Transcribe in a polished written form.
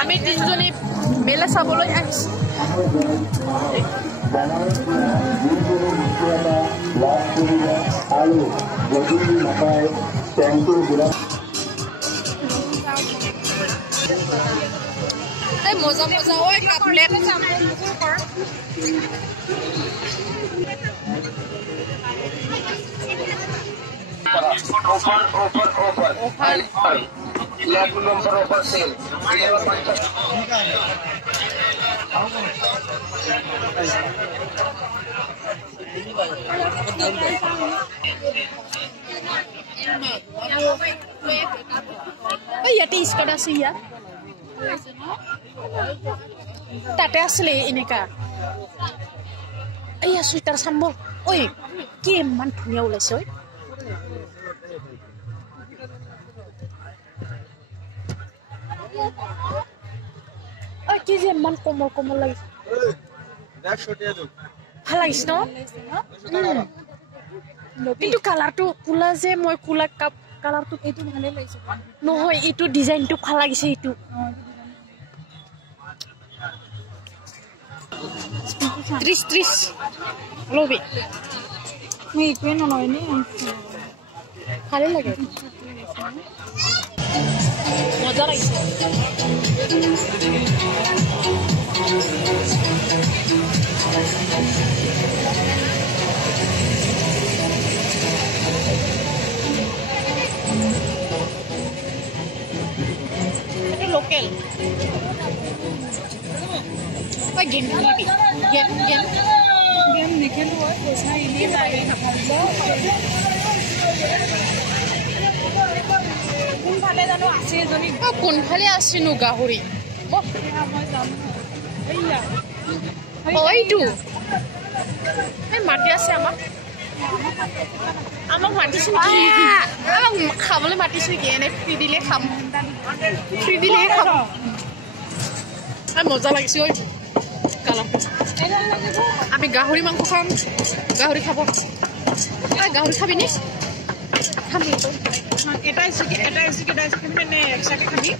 আমি তিনিজনী মেলা চাবলৈ আহিছোঁ মজা মজা ঐ couplet offer 11 number offer sale ইয়াতে স্কট আছে ইয়াত তাতে আসলে এনেকা এইয়া সুইটাৰ চাম্ব ঐ কি ইমান ধুনীয়া ওলাইছে ঐ কি যে ইমান কোমল কোমল লাগিছে ভাল লাগিছে ন কিন্তু কালাৰটো কোলা যে মই কোলা কালাৰটো এইটো ভালে লাগিছে নহয় এইটো ডিজাইনটো ভাল লাগিছে এইটো 30 লবি মই একোৱে নলয় নি ভালে লাগে মজা লাগিছে এটা লোকাল गेम निकल हुआ पैसा इलिए जाएगा কোনফালে জানো আছে এজনী কোনফালে আছে নো গাহৰি ওইটো এই মাটি আছে আমাক মাতিছে কি আমাক খাবলৈ মাতিছে কি এনে ফ্ৰী দিলে খাম মজা লাগিছে ঐ কালাম আমি গাহৰি মাংস খাম গাহৰি খাব গাহৰি খাবি নি খাম এটা এক্সট্ৰাকে খাবি